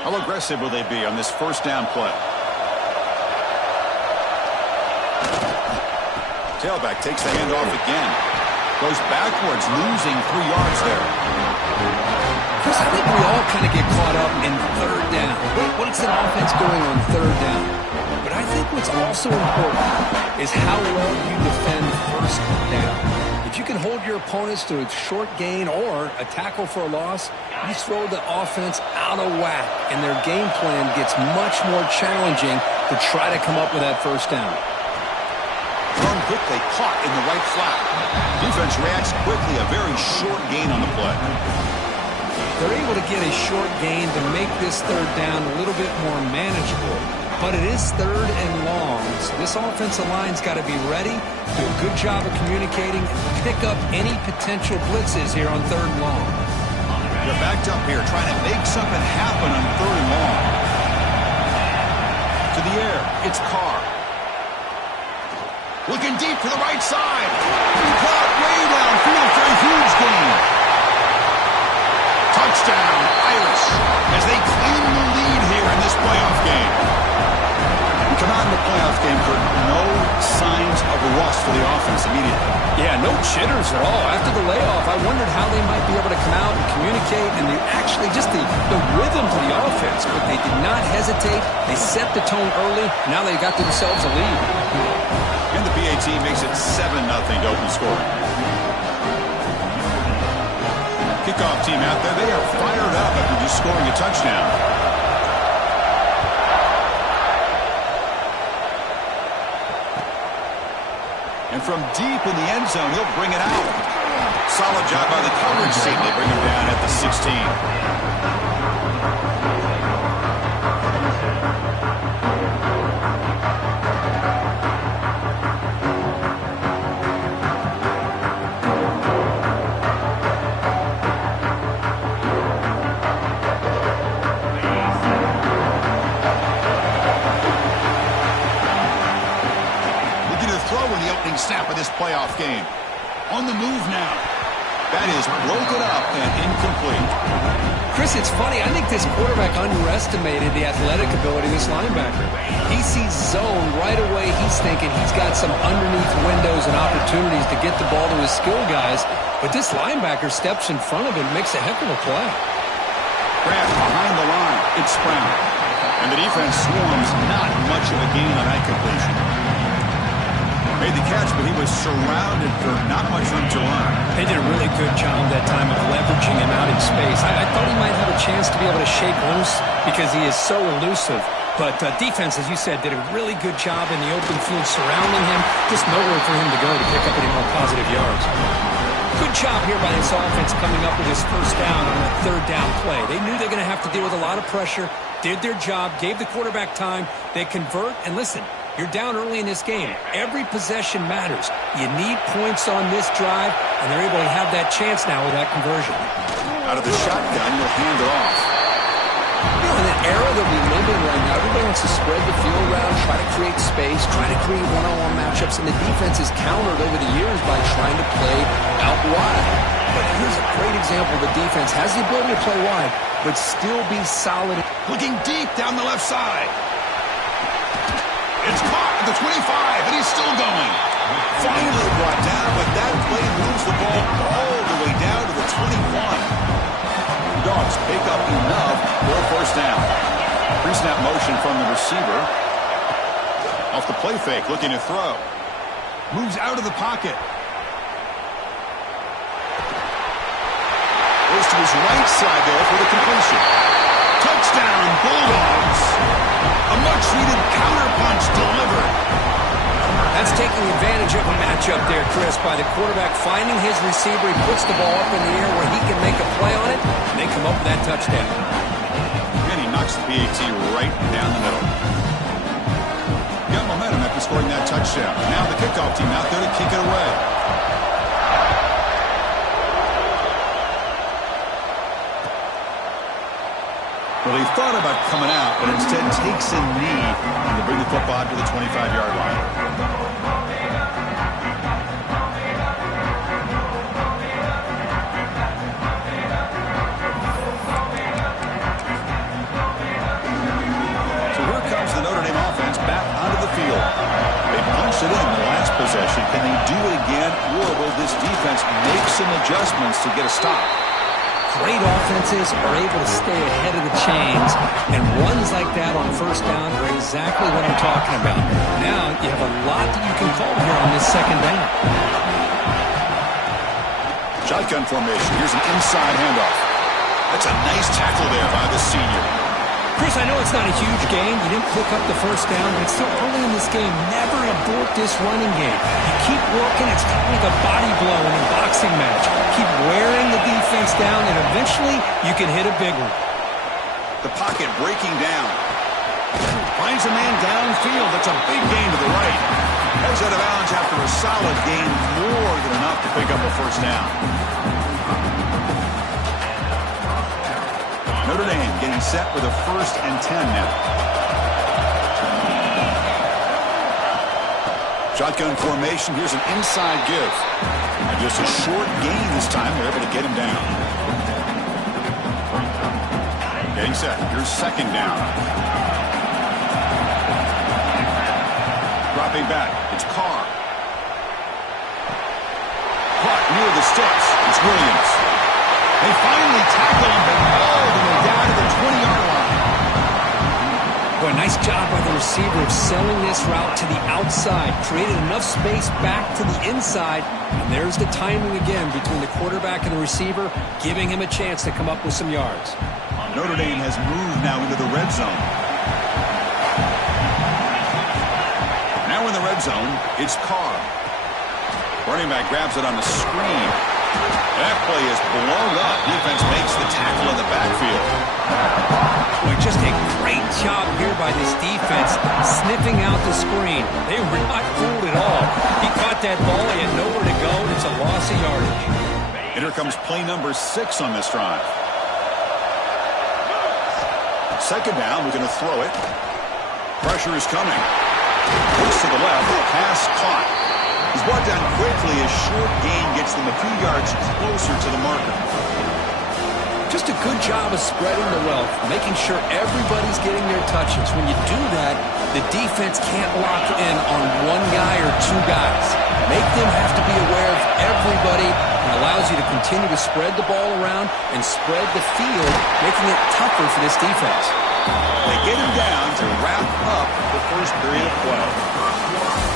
How aggressive will they be on this first down play? Tailback takes the handoff again. Goes backwards, losing 3 yards there. Chris, I think we all kind of get caught up in third down. What's an offense doing on third down? But I think what's also important is how well you defend first down. If you can hold your opponents to a short gain or a tackle for a loss, you throw the offense out of whack, and their game plan gets much more challenging to try to come up with that first down. Thrown quickly, caught in the right flat. Defense reacts quickly, a very short gain on the play. They're able to get a short gain to make this third down a little bit more manageable. But it is third and long, so this offensive line's got to be ready, do a good job of communicating, and pick up any potential blitzes here on third and long. They're backed up here, trying to make something happen on third and long. To the air, it's Carr. Looking deep to the right side. Caught way downfield for a huge gain. Touchdown, Irish, as they claim the lead here in this playoff game. We come out in the playoff game for no signs of rust for the offense immediately. Yeah, no jitters at all. After the layoff, I wondered how they might be able to come out and communicate and actually just the rhythm to the offense. But they did not hesitate. They set the tone early. Now they got themselves a lead. And the PAT makes it 7-0 to open scoring. Kickoff team out there. They are fired up after just scoring a touchdown. And from deep in the end zone, he'll bring it out. Solid job by the coverage team. They bring him down at the 16. Snap of this playoff game. On the move now. That is broken up and incomplete. Chris, it's funny. I think this quarterback underestimated the athletic ability of this linebacker. He sees zone right away. He's thinking he's got some underneath windows and opportunities to get the ball to his skill guys. But this linebacker steps in front of him, makes a heck of a play. Grant behind the line. It's Brown. And the defense swarms. Not much of a gain on that completion. Made the catch, but he was surrounded for not much room to run. They did a really good job that time of leveraging him out in space. I thought he might have a chance to be able to shake loose because he is so elusive. But defense, as you said, did a really good job in the open field surrounding him. Just nowhere for him to go to pick up any more positive yards. Good job here by this offense coming up with his first down on a third down play. They knew they were going to have to deal with a lot of pressure, did their job, gave the quarterback time. They convert, and listen, you're down early in this game. Every possession matters. You need points on this drive, and they're able to have that chance now with that conversion. Out of the shotgun, you'll hand it off. You know, in an era that we live in right now, everybody wants to spread the field around, try to create space, try to create one-on-one matchups, and the defense is countered over the years by trying to play out wide. But here's a great example. The defense has the ability to play wide, but still be solid. Looking deep down the left side. It's caught at the 25, and he's still going. Finally brought down, but that play moves the ball all the way down to the 21. The Dogs pick up enough for a first down. Pre-snap motion from the receiver. Off the play fake, looking to throw. Moves out of the pocket. Goes to his right side there for the completion. Touchdown, Bulldogs. A much-needed counterpunch delivered. That's taking advantage of a matchup there, Chris, by the quarterback finding his receiver. He puts the ball up in the air where he can make a play on it, and they come up with that touchdown. And he knocks the PAT right down the middle. Got momentum after scoring that touchdown. Now the kickoff team out there to kick it away. Well, he thought about coming out, but instead takes a knee to bring the football to the 25-yard line. possession. Can they do it again, or will this defense make some adjustments to get a stop? Great offenses are able to stay ahead of the chains, and runs like that on first down are exactly what I'm talking about. Now you have a lot that you can call here on this second down. Shotgun formation. Here's an inside handoff. That's a nice tackle there by the senior. Chris, I know it's not a huge game. You didn't pick up the first down, but it's still early in this game. Never abort this running game. You keep working. It's kind of like a body blow in a boxing match. Keep wearing the defense down, and eventually you can hit a big one. The pocket breaking down. Finds a man downfield. That's a big gain to the right. Heads out of bounds after a solid gain, more than enough to pick up a first down. Notre Dame getting set with a 1st and 10 now. Shotgun formation. Here's an inside give. And just a short gain this time. They're able to get him down. Getting set. Here's 2nd down. Dropping back. It's Carr. Caught near the sticks. It's Williams. They finally tackle him, but all the way down to the 20-yard line. Boy, nice job by the receiver of selling this route to the outside. Created enough space back to the inside. And there's the timing again between the quarterback and the receiver, giving him a chance to come up with some yards. Notre Dame has moved now into the red zone. Now in the red zone, it's Carr. Running back grabs it on the screen. That play is blown up. Defense makes the tackle in the backfield. Boy, just a great job here by this defense, sniffing out the screen. They were not fooled at all. He caught that ball. He had nowhere to go. It's a loss of yardage. And here comes play number 6 on this drive. 2nd down. We're going to throw it. Pressure is coming. Looks to the left. Pass caught. He's brought down quickly. A short gain gets them a few yards closer to the marker. Just a good job of spreading the wealth, making sure everybody's getting their touches. When you do that, the defense can't lock in on one guy or 2 guys. Make them have to be aware of everybody, and allows you to continue to spread the ball around and spread the field, making it tougher for this defense. They get him down to wrap up the first period of play.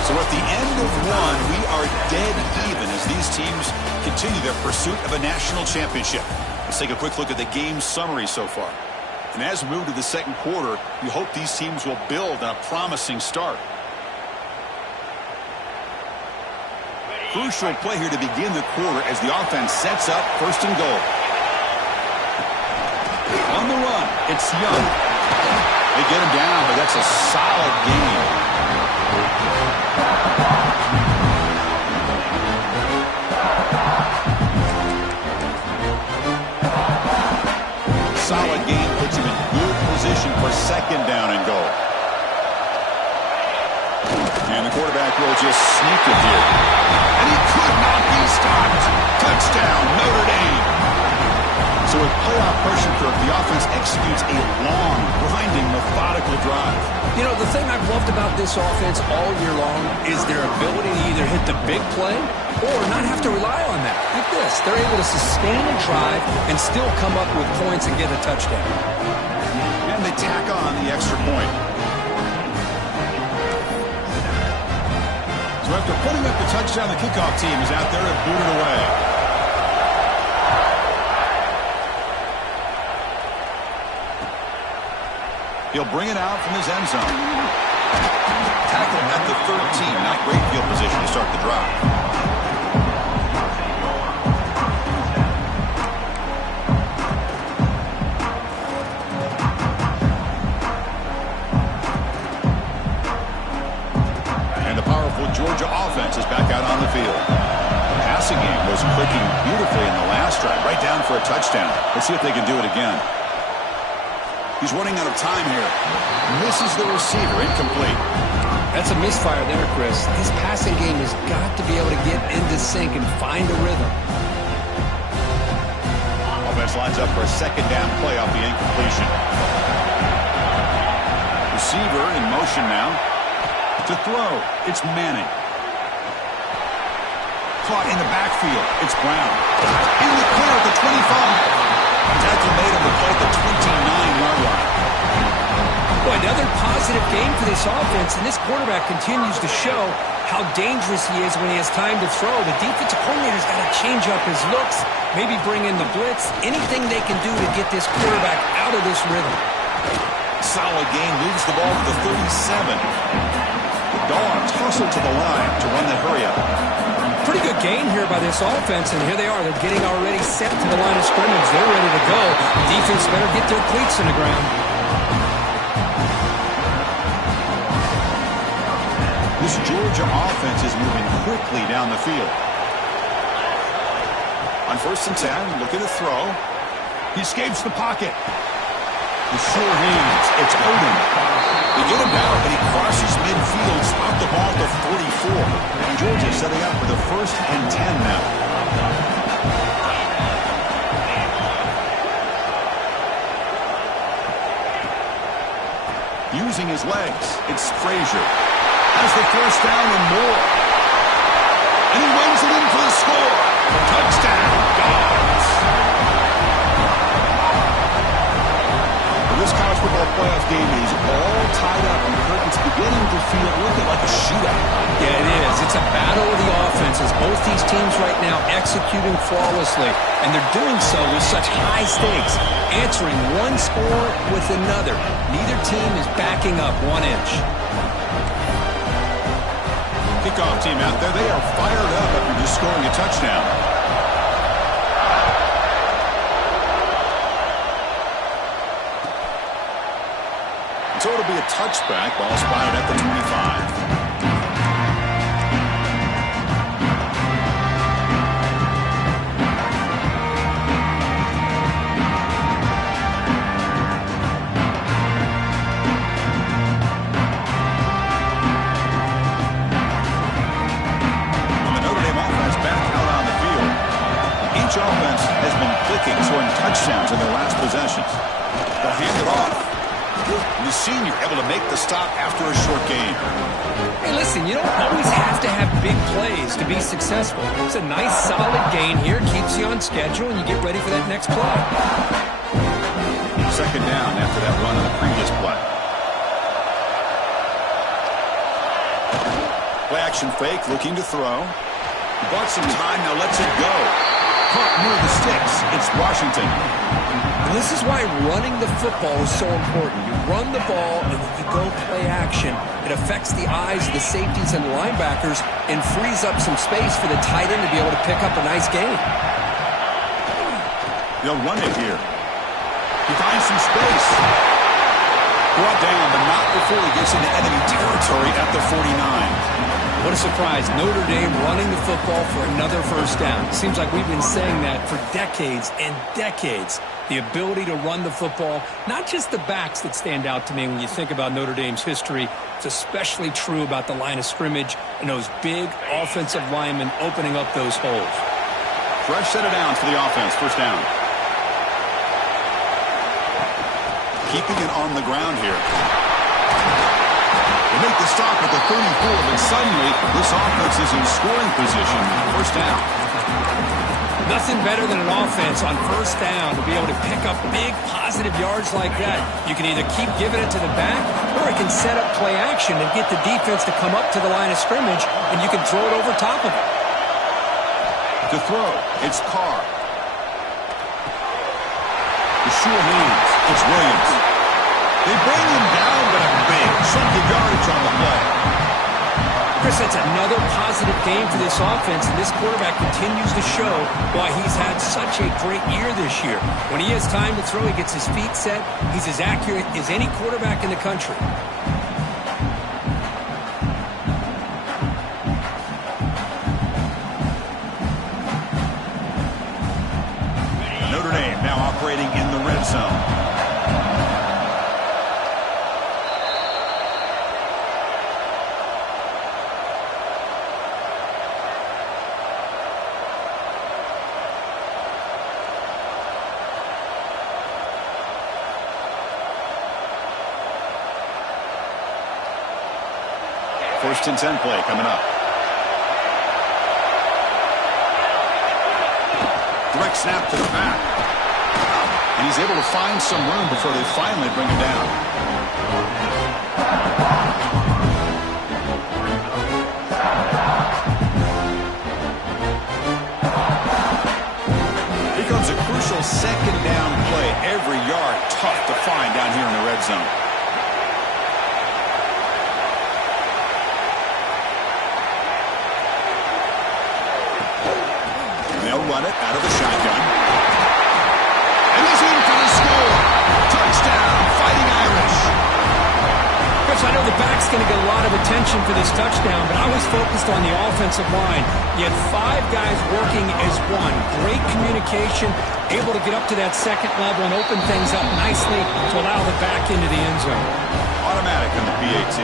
So at the end of one, we are dead even as these teams continue their pursuit of a national championship. Let's take a quick look at the game summary so far. And as we move to the second quarter, we hope these teams will build on a promising start. Crucial play here to begin the quarter as the offense sets up 1st and goal. On the run, it's Young. They get him down, but that's a solid gain. Solid game puts him in good position for 2nd down and goal. And the quarterback will just sneak it here. And he could not be stopped. Touchdown, Notre Dame. So with playoff pressure, Kirk, the offense executes a long, grinding, methodical drive. You know, the thing I've loved about this offense all year long is their ability to either hit the big play or not have to rely on that. Like this, they're able to sustain a drive and still come up with points and get a touchdown. And they tack on the extra point. So after putting up the touchdown, the kickoff team is out there and booted away. He'll bring it out from his end zone. Tackle at the 13. Not great field position to start the drive. And the powerful Georgia offense is back out on the field. The passing game was clicking beautifully in the last drive, right down for a touchdown. Let's see if they can do it again. He's running out of time here. Misses the receiver. Incomplete. That's a misfire there, Chris. This passing game has got to be able to get into sync and find a rhythm. Offense lines up for a 2nd down play off the incompletion. Receiver in motion now. To throw. It's Manning. Caught in the backfield. It's Brown. In the clear at the 25. Tackle made on the play at the 29-yard line. Boy, another positive game for this offense, and this quarterback continues to show how dangerous he is when he has time to throw. The defensive coordinator's got to change up his looks, maybe bring in the blitz, anything they can do to get this quarterback out of this rhythm. Solid gain, moves the ball to the 37. The Dogs hustle to the line to run the hurry-up. Pretty good gain here by this offense, and here they are. They're getting already set to the line of scrimmage. They're ready to go. The defense better get their cleats in the ground. This Georgia offense is moving quickly down the field. On 1st and 10, looking to throw. He escapes the pocket. The sure hands. It's Odom. They get him down, but he crosses midfield, spot the ball at the 44. And Georgia setting up for the 1st and 10 now. Using his legs, it's Frazier. Has the 1st down and more. And he wins it in for the score. Touchdown, Dogs. Well, this college football playoff game is all tied up, and the curtain's beginning to feel looking like a shootout. Yeah, it is. It's a battle of the offenses. Both these teams right now executing flawlessly, and they're doing so with such high stakes, answering one score with another. Neither team is backing up 1 inch. Kickoff team out there. They are fired up after just scoring a touchdown. So it'll be a touchback. Ball spotted at the 25. Offense has been clicking, scoring touchdowns in their last possessions. They'll hand it off. And the senior able to make the stop after a short game. Hey, listen, you don't always have to have big plays to be successful. It's a nice, solid gain here. Keeps you on schedule, and you get ready for that next play. 2nd down after that run on the previous play. Play action fake, looking to throw. Bought some time, now lets it go. Caught near the sticks. It's Washington. And this is why running the football is so important. You run the ball, and when you go play action, it affects the eyes of the safeties and linebackers and frees up some space for the tight end to be able to pick up a nice gain. They'll run it here. He finds some space. Brought down, but not before he gets into enemy territory at the 49. What a surprise. Notre Dame running the football for another 1st down. Seems like we've been saying that for decades and decades. The ability to run the football, not just the backs that stand out to me when you think about Notre Dame's history. It's especially true about the line of scrimmage and those big offensive linemen opening up those holes. Fresh set of downs for the offense. 1st down. Keeping it on the ground here. They make the stop at the 34, but suddenly this offense is in scoring position. 1st down. Nothing better than an offense on 1st down to be able to pick up big positive yards like that. You can either keep giving it to the back, or it can set up play action and get the defense to come up to the line of scrimmage, and you can throw it over top of it. To throw, it's Carr. The sure hands, it's Williams. They bring him down, but a big chunk of yardage on the play. Chris, that's another positive game for this offense, and this quarterback continues to show why he's had such a great year this year. When he has time to throw, he gets his feet set. He's as accurate as any quarterback in the country. Notre Dame now operating in the red zone. First and 10 play coming up. Direct snap to the back. And he's able to find some room before they finally bring him down. Here comes a crucial second down play. Every yard tough to find down here in the red zone. They'll run it out of the shotgun. And he's in for the score. Touchdown, Fighting Irish. Chris, I know the back's going to get a lot of attention for this touchdown, but I was focused on the offensive line. You had 5 guys working as one. Great communication, able to get up to that second level and open things up nicely to allow the back into the end zone. Automatic on the PAT.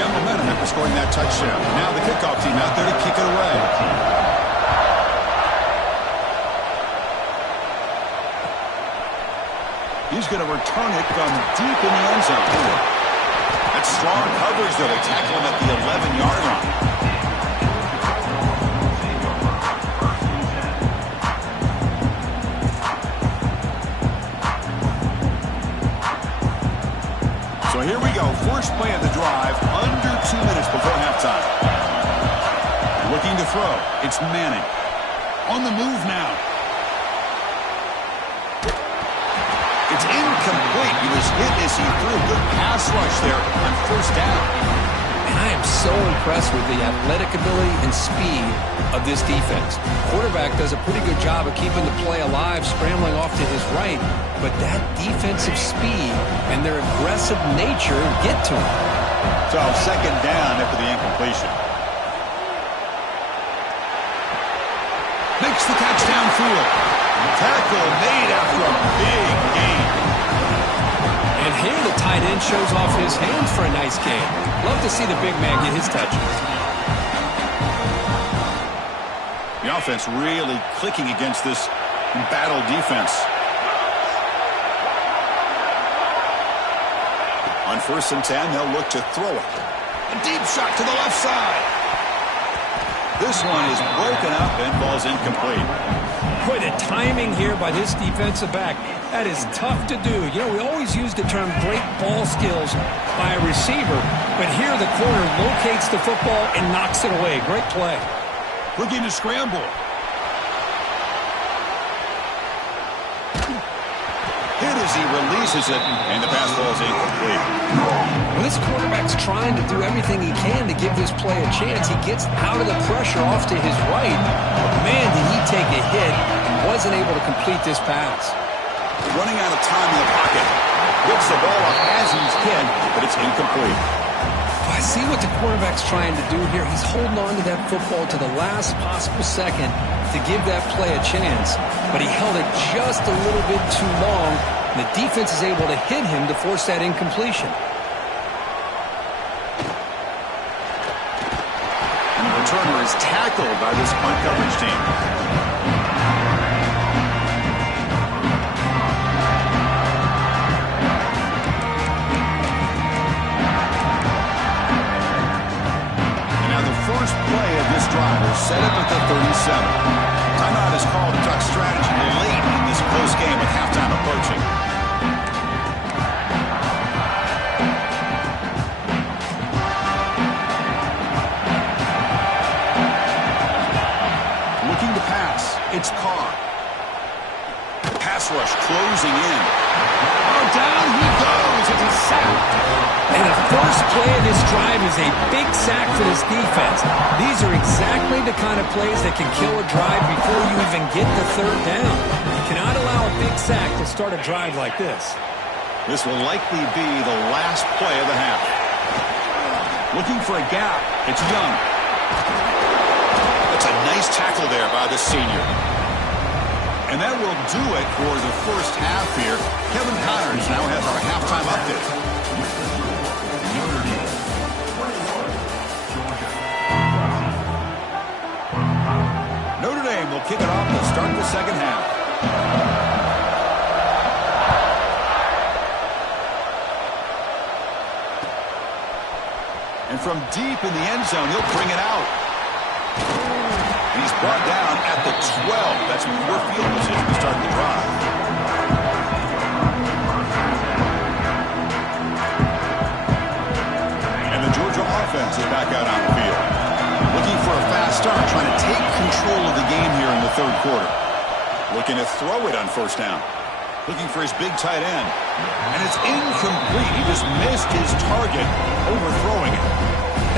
Got momentum after scoring that touchdown. Now the kickoff team out there to kick it away. He's going to return it from deep in the end zone. That's strong coverage, though. They tackle him at the 11-yard line. So here we go. First play of the drive, under 2 minutes before halftime. Looking to throw. It's Manning. On the move now. It's incomplete. He was hit as he threw. Good pass rush there on first down. And I am so impressed with the athletic ability and speed of this defense. Quarterback does a pretty good job of keeping the play alive, scrambling off to his right, but that defensive speed and their aggressive nature get to him. So second down after the incompletion. Makes the catch downfield. Tackle made after a big gain. And here the tight end shows off his hands for a nice gain. Love to see the big man get his touches. The offense really clicking against this battle defense. On 1st and 10, they'll look to throw it. A deep shot to the left side. This one is broken up and falls incomplete. Boy, the timing here by this defensive back, that is tough to do. You know, we always use the term great ball skills by a receiver, but here the corner locates the football and knocks it away. Great play. Looking to scramble. Hit as he releases it, and the pass falls incomplete. When this quarterback's trying to do everything he can to give this play a chance, he gets out of the pressure off to his right. But man, did he take a hit and wasn't able to complete this pass. Running out of time in the pocket. Gets the ball up as he's hit, but it's incomplete. I see what the quarterback's trying to do here. He's holding on to that football to the last possible second to give that play a chance. But he held it just a little bit too long, and the defense is able to hit him to force that incompletion. And the returner is tackled by this punt coverage team. First play of this drive is set up at the 37. Timeout is called to talk strategy late in this close game with halftime approaching. Looking to pass. It's Carr. Pass rush closing in. Oh, down he goes. It's a sack. And the first play of this drive is a big sack for this defense. These are exactly the kind of plays that can kill a drive before you even get the third down. You cannot allow a big sack to start a drive like this. This will likely be the last play of the half. Looking for a gap. It's Young. That's a nice tackle there by the senior. And that will do it for the first half here. Kevin Connors now has our halftime update. Notre Dame will kick it off to start the second half. And from deep in the end zone, he'll bring it out. He's Brought down at the 12. That's poor field position to start the drive. And the Georgia offense is back out on the field. Looking for a fast start, trying to take control of the game here in the third quarter. Looking to throw it on first down. Looking for his big tight end. And it's incomplete. He just missed his target, overthrowing it.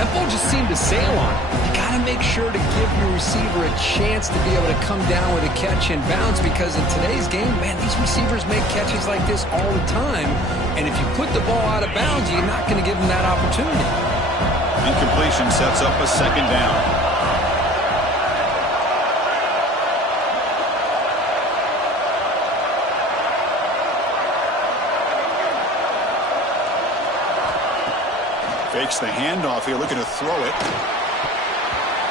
That ball just seemed to sail on. You got to make sure to give your receiver a chance to be able to come down with a catch and bounce, because in today's game, man, these receivers make catches like this all the time. And if you put the ball out of bounds, you're not going to give them that opportunity. Incompletion sets up a second down. Fakes the handoff here, looking to throw it.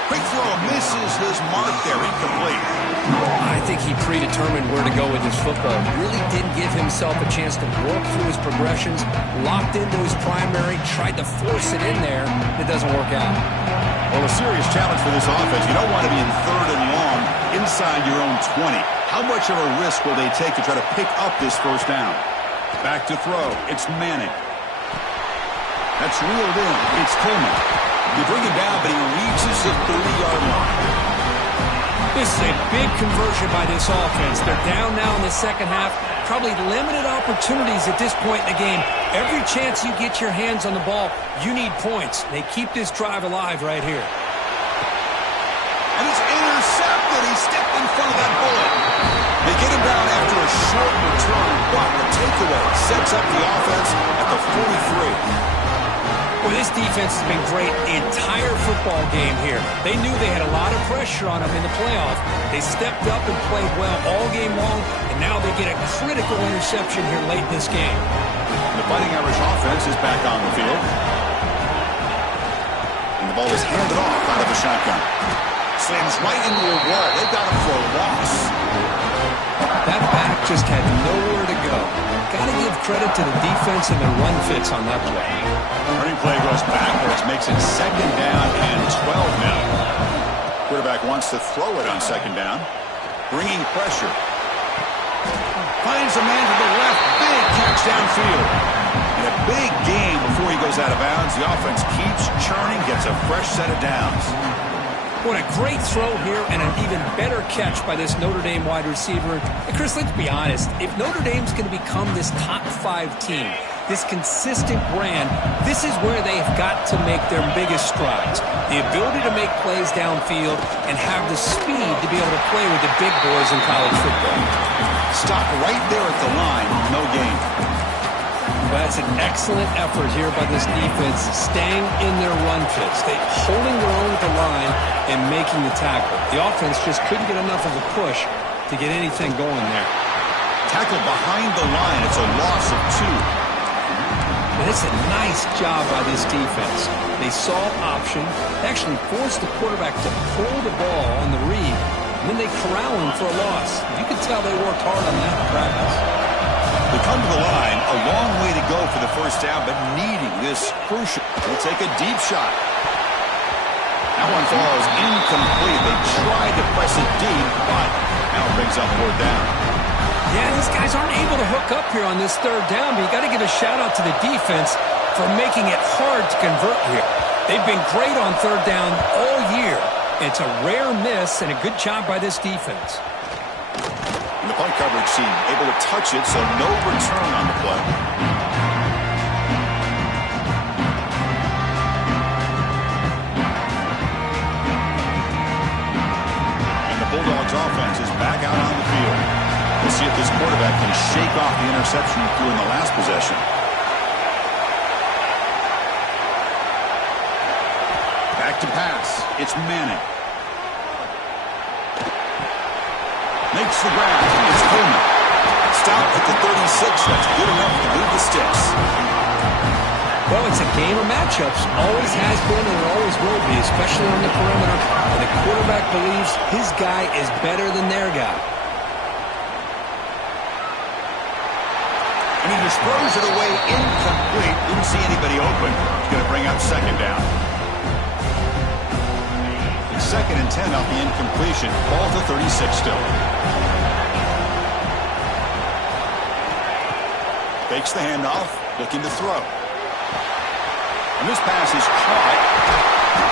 Quick throw, misses his mark there, incomplete. I think he predetermined where to go with his football. Really didn't give himself a chance to work through his progressions, locked into his primary, tried to force it in there. It doesn't work out. Well, a serious challenge for this offense. You don't want to be in third and long inside your own 20. How much of a risk will they take to try to pick up this first down? Back to throw. It's Manning. That's reeled in. It's Coleman. They bring him down, but he reaches the 30-yard line. This is a big conversion by this offense. They're down now in the second half. Probably limited opportunities at this point in the game. Every chance you get your hands on the ball, you need points. They keep this drive alive right here. And it's intercepted. He stepped in front of that bullet. They get him down after a short return, but the takeaway sets up the offense at the 43. Well, this defense has been great the entire football game here. They knew they had a lot of pressure on them in the playoff. They stepped up and played well all game long, and now they get a critical interception here late in this game. The Fighting Irish offense is back on the field. And the ball is handed off out of the shotgun. Slams right into a wall. They got him for a loss. That back just had nowhere to go. Got to give credit to the defense and their run fits on that play. Running play goes backwards, makes it second down and 12 now. Quarterback wants to throw it on second down. Bringing pressure. Finds a man to the left. Big catch downfield. In a big game before he goes out of bounds. The offense keeps churning, gets a fresh set of downs. What a great throw here, and an even better catch by this Notre Dame wide receiver. And Chris, let's be honest. If Notre Dame's going to become this top 5 team, this consistent brand, this is where they've got to make their biggest strides. The ability to make plays downfield and have the speed to be able to play with the big boys in college football. Stop right there at the line, no gain. That's an excellent effort here by this defense, staying in their run fits. They holding their own at the line and making the tackle. The offense just couldn't get enough of a push to get anything going there. Tackle behind the line. It's a loss of 2. And it's a nice job by this defense. They saw option, actually forced the quarterback to pull the ball on the read, and then they corral him for a loss. You can tell they worked hard on that in practice. They come to the line, a long way to go for the first down, but needing this crucial. They'll take a deep shot. That one falls incomplete. They tried to press it deep, but now it brings up 4th down. Yeah, these guys aren't able to hook up here on this 3rd down, but you got to give a shout-out to the defense for making it hard to convert here. They've been great on 3rd down all year. It's a rare miss and a good job by this defense. And the punt coverage team able to touch it, so no return on the play. And the Bulldogs offense is back out on the field. We'll see if this quarterback can shake off the interception he threw in the last possession. Back to pass. It's Manning. Makes the grab. It's Coleman. Stop at the 36. That's good enough to move the sticks. Well, it's a game of matchups. Always has been and always will be, especially on the perimeter. And the quarterback believes his guy is better than their guy. And he just throws it away incomplete. Didn't see anybody open. He's going to bring up second down. 2nd and 10 off the incompletion. Ball to 36 still. Fakes the handoff, looking to throw. And this pass is caught.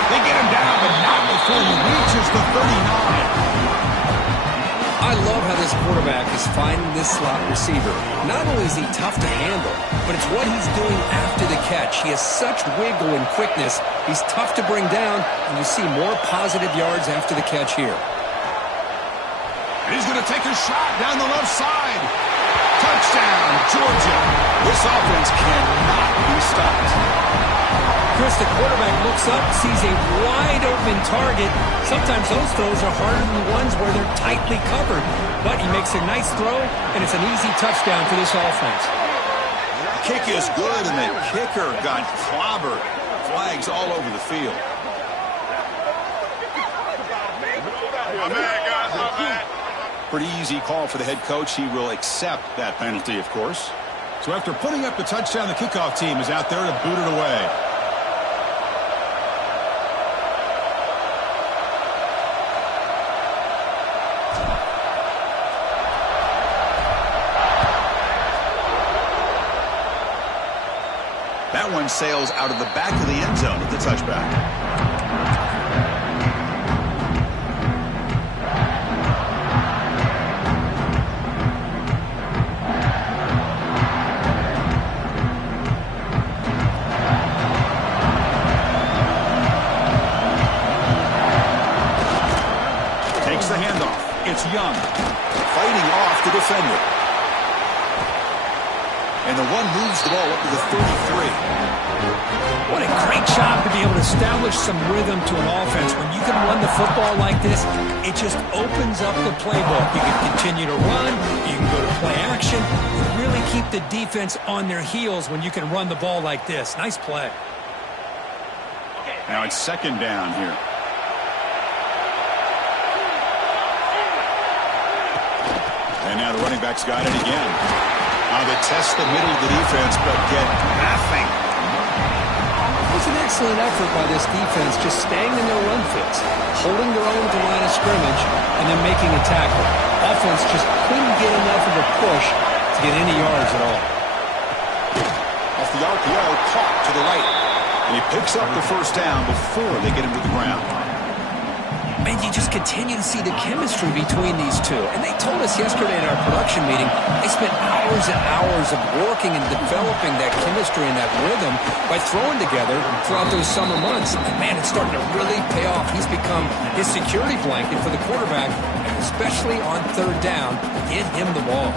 They get him down, but not before he reaches the 39. I love how this quarterback is finding this slot receiver. Not only is he tough to handle, but it's what he's doing after the catch. He has such wiggle and quickness. He's tough to bring down, and you see more positive yards after the catch here. And he's going to take a shot down the left side. Touchdown, Georgia. This offense cannot be stopped. Chris, the quarterback looks up, sees a wide-open target. Sometimes those throws are harder than the ones where they're tightly covered. But he makes a nice throw, and it's an easy touchdown for this offense. The kick is good, and the kicker got clobbered. Flags all over the field. Pretty easy call for the head coach. He will accept that penalty, of course. So after putting up the touchdown, the kickoff team is out there to boot it away. That one sails out of the back of the end zone with the touchback. Takes the handoff. It's Young. Fighting off the defender. And the one moves the ball up to the 33. What a great job to be able to establish some rhythm to an offense. When you can run the football like this, it just opens up the playbook. You can continue to run. You can go to play action. You really keep the defense on their heels when you can run the ball like this. Nice play. Now it's 2nd down here. And now the running back's got it again. Now they test the middle of the defense, but get nothing. It was an excellent effort by this defense, just staying in their run fits, holding their own at the line of scrimmage, and then making a tackle. Offense just couldn't get enough of a push to get any yards at all. Off the RPO, caught to the right. And he picks up the first down before they get him to the ground. Man, you just continue to see the chemistry between these two. And they told us yesterday in our production meeting, they spent hours and hours of working and developing that chemistry and that rhythm by throwing together throughout those summer months. And man, it's starting to really pay off. He's become his security blanket for the quarterback, and especially on 3rd down, get him the ball.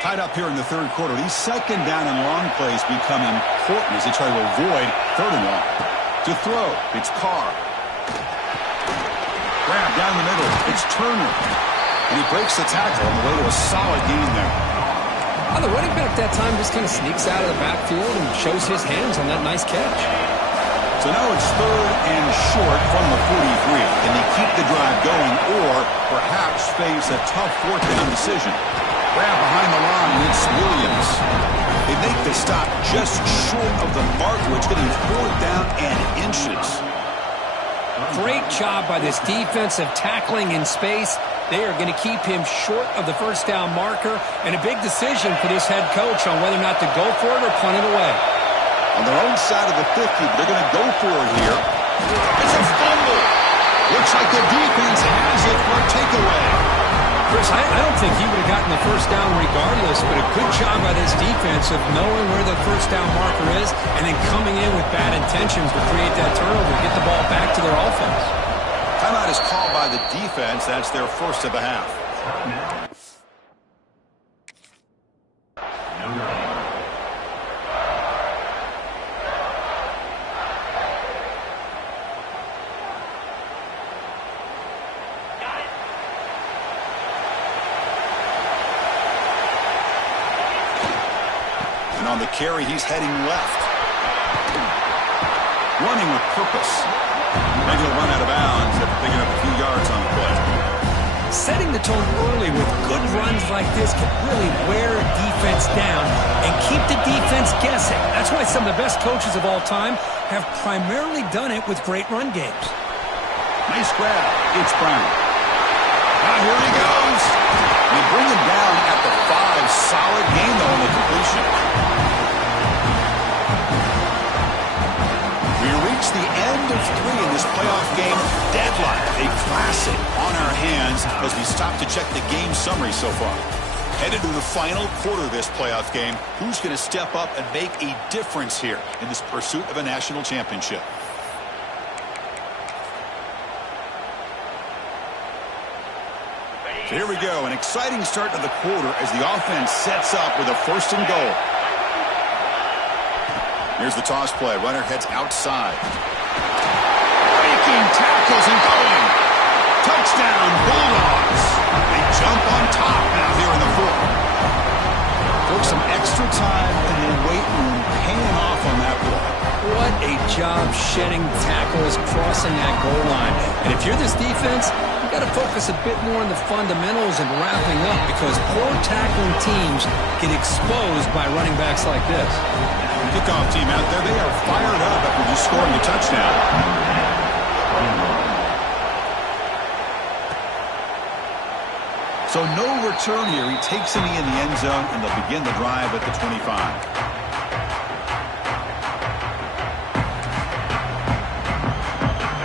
Tied up here in the 3rd quarter. These 2nd down and long plays become important as they try to avoid 3rd and long. To throw, it's Carr. Grab down the middle, it's Turner. And he breaks the tackle on the way to a solid gain there. The running back that time just kind of sneaks out of the backfield and shows his hands on that nice catch. So now it's 3rd and short from the 43. Can they keep the drive going or perhaps face a tough 4th down decision? Grab behind the line, it's Williams. They make the stop just short of the marker. It's getting 4th down and inches. Great job by this defensive tackling in space. They are going to keep him short of the 1st down marker, and a big decision for this head coach on whether or not to go for it or punt it away. On their own side of the 50, they're going to go for it here. It's a fumble. Looks like the defense has it for a takeaway. Chris, I don't think he would have gotten the 1st down regardless, but a good job by this defense of knowing where the 1st down marker is and then coming in with bad intentions to create that turnover, get the ball back to their offense. Timeout is called by the defense. That's their 1st of the half. On the carry, he's heading left. Running with purpose. Maybe he'll run out of bounds after picking up a few yards on the play. Setting the tone early with good runs like this can really wear a defense down and keep the defense guessing. That's why some of the best coaches of all time have primarily done it with great run games. Nice grab. It's Brown. Now here he goes. They bring him down at the 5. Solid game, though, in the completion. We reach the end of 3 in this playoff game. Deadline, a classic on our hands as we stop to check the game summary so far. Headed to the final quarter of this playoff game. Who's going to step up and make a difference here in this pursuit of a national championship? So here we go, an exciting start to the quarter as the offense sets up with a 1st and goal. Here's the toss play. Runner heads outside. Breaking tackles and going. Touchdown, Bulldogs. They jump on top now here in the 4th. Took some extra time in the weight room paying off on that play. What a job shedding tackles crossing that goal line. And if you're this defense, you've got to focus a bit more on the fundamentals and wrapping up because poor tackling teams get exposed by running backs like this. Kickoff team out there, they are fired up after just scoring a touchdown. So no return here. He takes him in the end zone, and they'll begin the drive at the 25.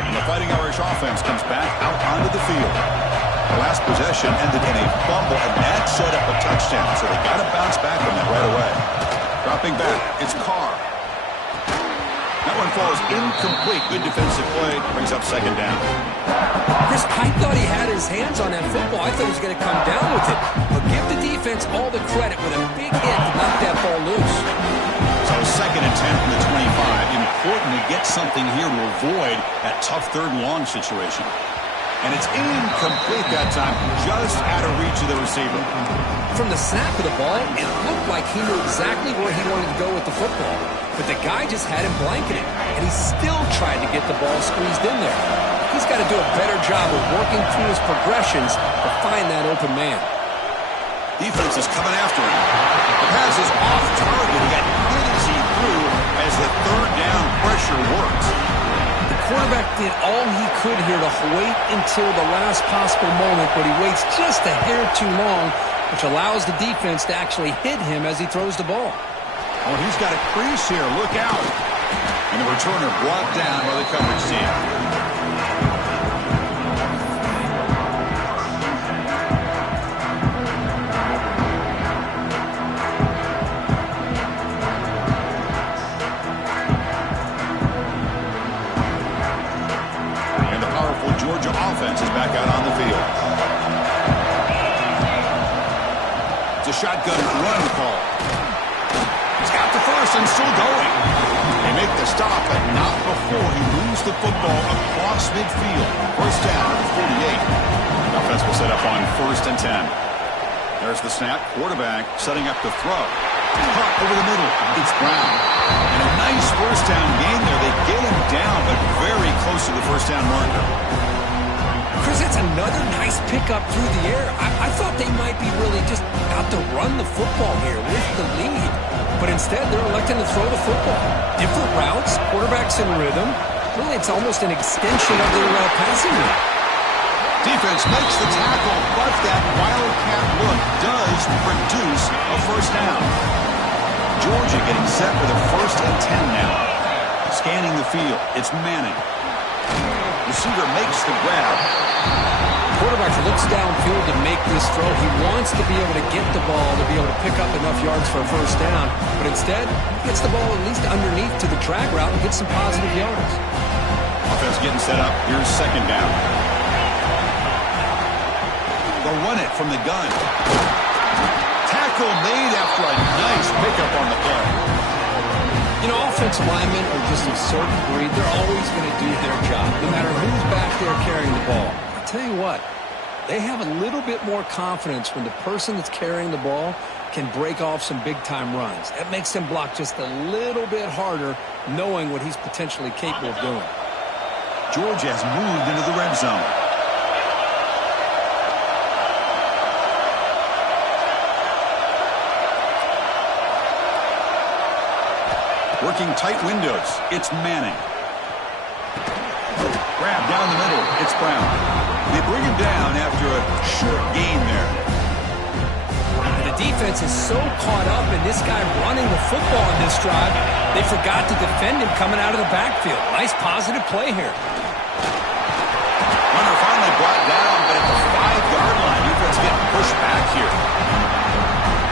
And the Fighting Irish offense comes back out onto the field. The last possession ended in a fumble, and that set up a touchdown, so they got to bounce back from that right away. Dropping back, it's Carr. That one falls incomplete. Good defensive play. Brings up 2nd down. Chris, I thought he had his hands on that football. I thought he was going to come down with it. But give the defense all the credit with a big hit to knock that ball loose. So 2nd and 10 from the 25. Important to get something here to avoid that tough 3rd and long situation. And it's incomplete that time. Just out of reach of the receiver. From the snap of the ball, it looked like he knew exactly where he wanted to go with the football. But the guy just had him blanketed, and he still tried to get the ball squeezed in there. He's got to do a better job of working through his progressions to find that open man. Defense is coming after him. The pass is off target. He got hit as he threw as the 3rd down pressure works. The quarterback did all he could here to wait until the last possible moment, but he waits just a hair too long, which allows the defense to actually hit him as he throws the ball. Oh, he's got a crease here. Look out. And the returner brought down by the coverage team. And the powerful Georgia offense is back out on the field. It's a shotgun run call. He's got the 1st and still going. They make the stop, but not before he moves the football across midfield. 1st down at the 48. The offense will set up on 1st and 10. There's the snap. Quarterback setting up the throw. Caught over the middle. It's Brown. And a nice 1st down gain there. They get him down, but very close to the 1st down marker. Chris, that's another nice pickup through the air. I thought they might be really just out to run the football here with the lead. But instead, they're electing to throw the football. Different routes, quarterbacks in rhythm. Really, it's almost an extension of their passing game. Defense makes the tackle, but that wildcat look does produce a 1st down. Georgia getting set for the 1st and 10 now. Scanning the field, it's Manning. Receiver makes the grab. Quarterback looks downfield to make this throw. He wants to be able to get the ball to be able to pick up enough yards for a 1st down. But instead, he gets the ball at least underneath to the drag route and gets some positive yards. Offense getting set up. Here's 2nd down. They'll run it from the gun. Tackle made after a nice pickup on the play. You know, offensive linemen are just a certain breed. They're always going to do their job, no matter who's back there carrying the ball. I'll tell you what, they have a little bit more confidence when the person that's carrying the ball can break off some big-time runs. That makes them block just a little bit harder, knowing what he's potentially capable of doing. Georgia has moved into the red zone. Working tight windows. It's Manning. Grab down the middle. It's Brown. They bring him down after a short gain there. The defense is so caught up in this guy running the football in this drive, they forgot to defend him coming out of the backfield. Nice positive play here. Runner finally brought down, but at the 5-yard line, defense getting pushed back here.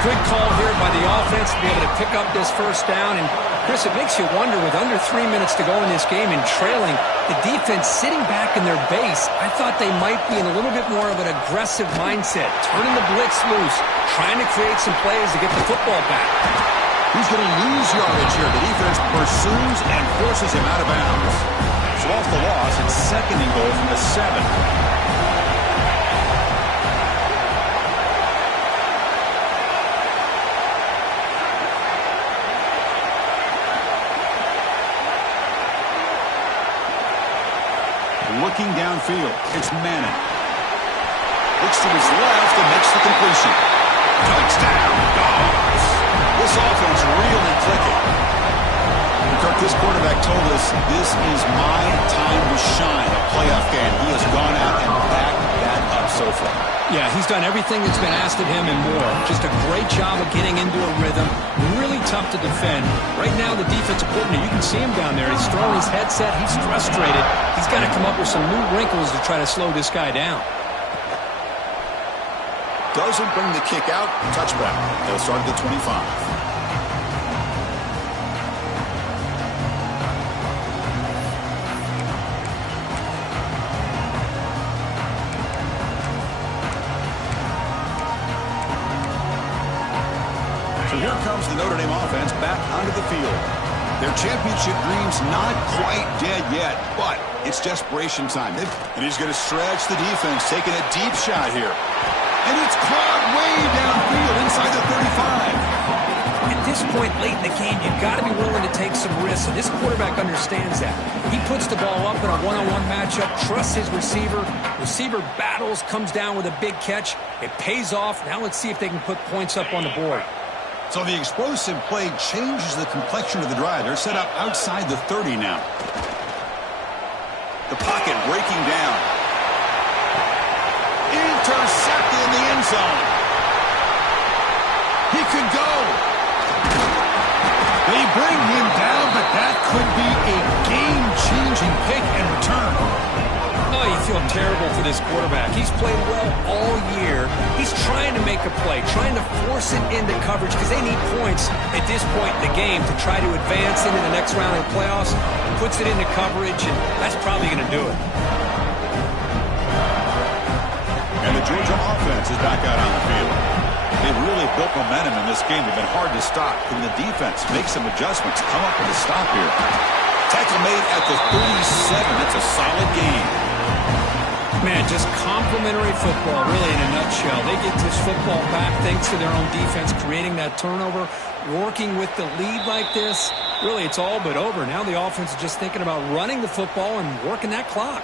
Good call here by the offense to be able to pick up this first down. And, Chris, it makes you wonder, with under 3 minutes to go in this game and trailing, the defense sitting back in their base, I thought they might be in a little bit more of an aggressive mindset, turning the blitz loose, trying to create some plays to get the football back. He's going to lose yardage here. The defense pursues and forces him out of bounds. So off the loss, it's second and goal from the 7. Looking downfield, it's Manning. Looks to his left and makes the completion. Touchdown, Dogs! This offense really clicking. And Kirk, this quarterback told us this is my time to shine, a playoff game. He has gone out and backed that up so far. Yeah, he's done everything that's been asked of him and more. Just a great job of getting into a rhythm. Really tough to defend. Right now, the defensive coordinator, you can see him down there. He's throwing his headset. He's frustrated. He's got to come up with some new wrinkles to try to slow this guy down. Doesn't bring the kick out. Touchback. They'll start at the 25. Here comes the Notre Dame offense back onto the field. Their championship dreams not quite dead yet, but it's desperation time. And he's going to stretch the defense, taking a deep shot here. And it's caught way downfield inside the 35. At this point late in the game, you've got to be willing to take some risks, and this quarterback understands that. He puts the ball up in a one-on-one matchup, trusts his receiver. Receiver battles, comes down with a big catch. It pays off. Now let's see if they can put points up on the board. So the explosive play changes the complexion of the drive. They're set up outside the 30 now. The pocket breaking down. Intercepted in the end zone. He could go. They bring him down, but that could be a game-changing pick and return. Oh, you feel terrible for this quarterback. He's played well all year. He's trying to make a play, trying to force it into coverage because they need points at this point in the game to try to advance into the next round of the playoffs. Puts it into coverage, and that's probably going to do it. And the Georgia offense is back out on the field. They've really built momentum in this game. They've been hard to stop. Can the defense make some adjustments, come up with a stop here? Tackle made at the 37. That's a solid game. Man, just complimentary football, really, in a nutshell. They get this football back thanks to their own defense, creating that turnover, working with the lead like this. Really, it's all but over. Now the offense is just thinking about running the football and working that clock.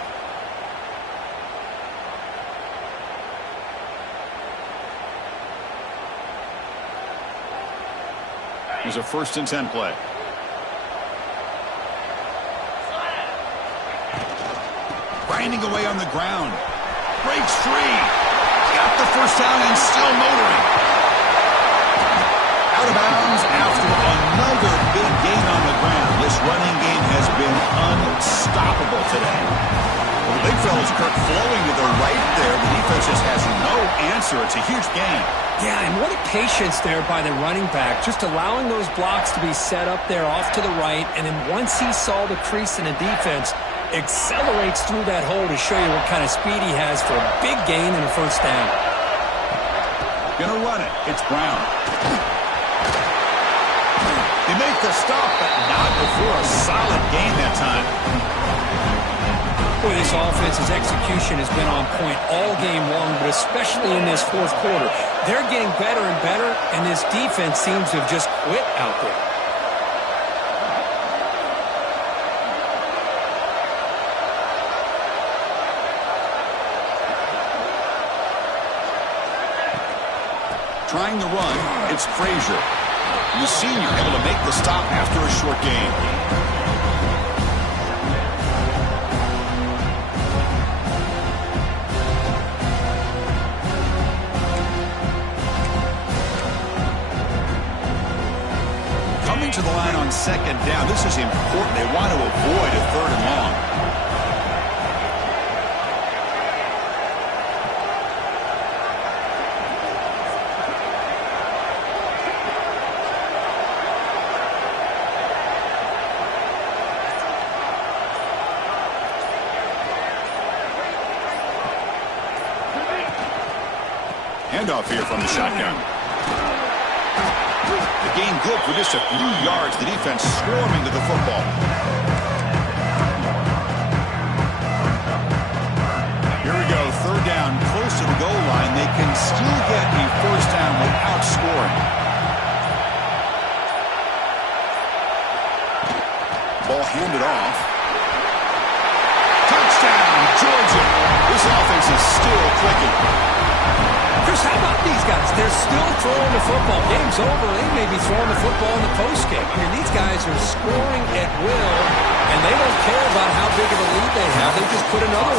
Here's a 1st and 10 play. Grinding away on the ground. Breaks free. Got the first down and still motoring. Out of bounds after another big gain on the ground. This running game has been unstoppable today. Well, the big fella's Kirk flowing to the right there. The defense just has no answer. It's a huge gain. Yeah, and what a patience there by the running back, just allowing those blocks to be set up there off to the right, and then once he saw the crease in the defense, accelerates through that hole to show you what kind of speed he has for a big gain and a first down. Gonna run it. It's Brown. They make the stop, but not before a solid gain that time. Boy, this offense's execution has been on point all game long, but especially in this fourth quarter. They're getting better and better, and this defense seems to have just quit out there. Trying to run, it's Frazier. And the senior able to make the stop after a short gain. Coming to the line on second down. This is important. They want to avoid a third and long. Handoff here from the shotgun. The gain good for just a few yards. The defense swarming to the football. Here we go. Third down, close to the goal line. They can still get a first down without scoring. Ball handed off. Touchdown, Georgia. This offense is still clicking. Chris, how about these guys? They're still throwing the football. Game's over. They may be throwing the football in the postgame. I mean, these guys are scoring at will, and they don't care about how big of a lead they have. They just put another one